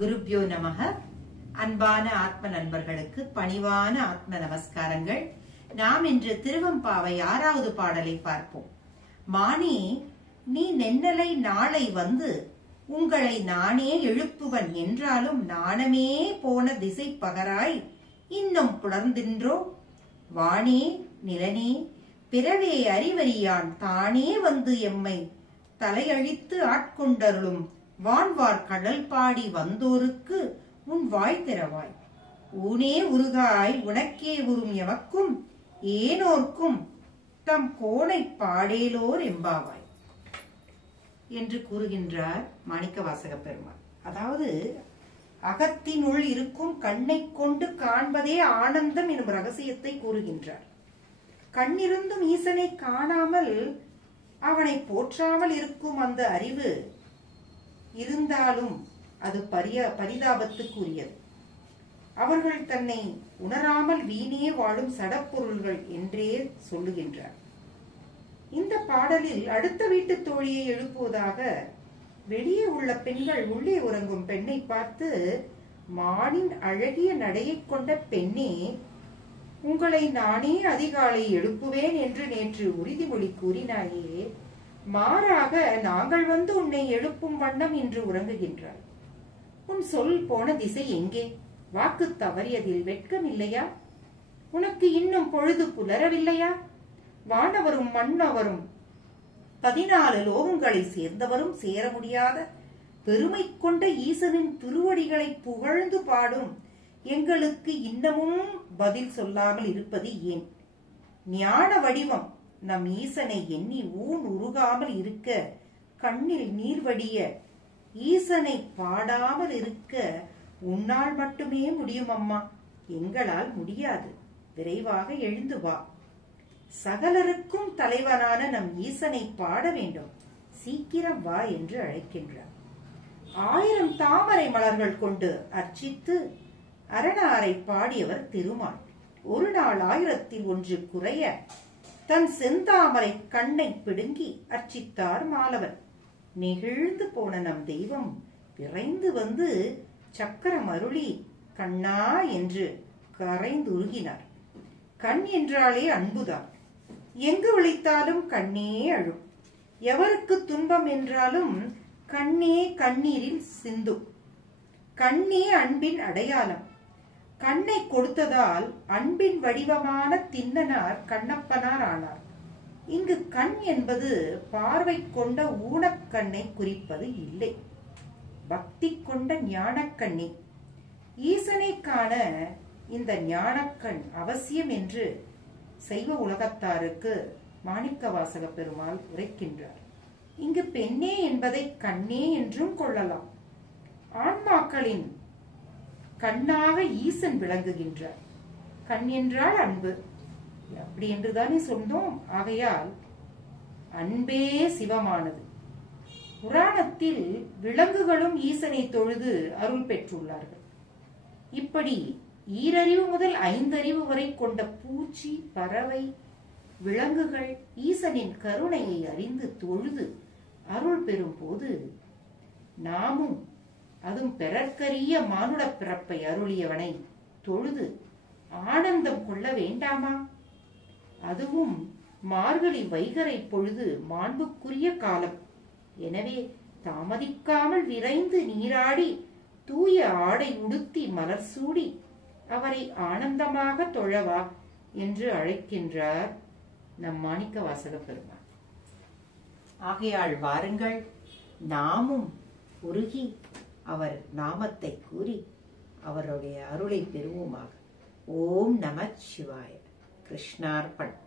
குருப்யோ நமக. அன்பான ஆத்ம நண்பர்களுக்கு பணிவான ஆத்ம நமஸ்காரங்கள். நாம் இன்று திருவெம்பாவை 6வது பாடலை பார்ப்போம். மானே, நீ நென்னலை நாளை வந்து உங்களை நானே எழுப்புவன் என்றாலும் நாணமே போன திசை பகராய் இன்னும் புலர்ந்தின்றோ? வானே நிலனே பிறவே அறிவறியான் தானே வந்து எம்மை தலையழித்து ஆட்கொண்டருளும் வான்வார் கடல் பாடி வந்தோருக்கு உன் வாய் திறவாய். ஊனே உருகாய் உனக்கே உறும் எமக்கும் ஏனோர்க்கும் தம் கோணை பாடேலோர் எம்பாவாய் என்று கூறுகின்றார் மாணிக்கவாசக பெருமான். அதாவது அகத்தினுள் இருக்கும் கண்ணை கொண்டு காண்பதே ஆனந்தம் எனும் ரகசியத்தை கூறுகின்றார். கண்ணிருந்தும் ஈசனை காணாமல் அவனை போற்றாமல் இருக்கும் அந்த அறிவு இருந்தாலும் அது பரிதாபத்துக்குரியது. அவர்கள் தன்னை உணராமல் வீணே வாழும் சடப்பொருள்கள் என்றே சொல்லுகின்றார். இந்த பாடலில் அடுத்த வீட்டு தோழியை எழுப்புவதாக வெளியே உள்ள பெண்கள் உள்ளே உறங்கும் பெண்ணை பார்த்து, மானின் அழகிய நடையை கொண்ட பெண்ணே, உங்களை நானே அதிகாலை எழுப்புவேன் என்று நேற்று உறுதிமொழி கூறினாயே, மாறாக நாங்கள் வந்து உன்னை எழுப்பும் வண்ணம் இன்று உறங்குகின்றாய். உன் சொல் போன திசை எங்கே? வாக்கு தவறியதில் வெட்கம் இல்லையா? உனக்கு இன்னும் பொழுது புலரவில்லையா? வானவரும் மன்னவரும் 14 லோகங்களை சேர்ந்தவரும் சேர முடியாத பெருமை கொண்ட ஈசனின் திருவடிகளை புகழ்ந்து பாடும் எங்களுக்கு இன்னமும் பதில் சொல்லாமல் இருப்பது ஏன்? ஞான வடிவம் நம் ஈசனை எண்ணி ஊன் உருகாமல் இருக்க, கண்ணில் நீர் வடிய ஈசனை பாடாமல் இருக்க உன்னால் மட்டுமே முடியும் அம்மா, எங்களால் முடியாது. விரைவாக எழுந்து வா. சகலருக்கும் தலைவனான நம் ஈசனை பாட வேண்டும், சீக்கிரம் வா என்று அழைக்கின்றார். 1000 தாமரை மலர்கள் கொண்டு அர்ச்சித்து அரணாரை பாடியவர் திருமால். ஒரு நாள் 1000ல் 1 குறைய தன் செந்தாமரை கண்ணை பிடுங்கி அர்ச்சித்தார் மாலவன். நெகிழ்ந்து போன நம் தெய்வம் விரைந்து வந்து சக்கரம் அருளி கண்ணா என்று கரைந்துருகினார். கண் என்றாலே அன்புதான். எங்கு விழித்தாலும் கண்ணே அழும். எவருக்கு துன்பம் என்றாலும் கண்ணே கண்ணீரில் சிந்தும். கண்ணே அன்பின் அடையாளம். கண்ணை கொடுத்ததால் அன்பின் வடிவமான திண்ணனார் கண்ணப்பனார் ஆனார். இங்கு கண் என்பது பார்வை கொண்ட ஊனக்கண்ணை குறிப்பது இல்லை, பக்தி கொண்ட ஞானக்கண்ணே. ஈசனை காண இந்த ஞானக்கண் அவசியம் என்று சைவ உலகத்தாருக்கு மாணிக்கவாசக பெருமாள் உரைக்கின்றார். இங்கு பெண்ணே என்பதை கண்ணே என்றும் கொள்ளலாம். ஆன்மாக்களின் கண்ணாக ஈசன் விளங்குகின்றார். கண் என்றால் அன்பு, அப்படி என்றுதானே சொன்னோம். ஆகையால் அன்பே சிவமானது. புராணத்தில் விலங்குகளும் ஈசனை தொழுது அருள் பெற்றுள்ளார்கள். இப்படி ஈரறிவு முதல் 5 அறிவு வரை கொண்ட பூச்சி, பறவை, விலங்குகள் ஈசனின் கருணையை அறிந்து தொழுது அருள் பெறும் போது நாமும் அதுவும் பெறற்கரிய மானுட பிறப்பை அருளியவனை தொழுது ஆனந்தம் கொள்ள வேண்டாமா? அதுவும் மார்கழி வைகரை பொழுது மாண்புக்குரிய காலம். எனவே தாமதிக்காமல் விரைந்து நீராடி தூய ஆடை உடுத்தி மலர் சூடி அவரை ஆனந்தமாக தொழவா என்று அழைக்கின்றார் நம் மாணிக்கவாசக பெருமான். ஆகையால் வாருங்கள், நாமும் உருகி அவர் நாமத்தை கூறி அவருடைய அருளை பெறுவோமாக. ஓம் நம சிவாய. கிருஷ்ணார்பணம்.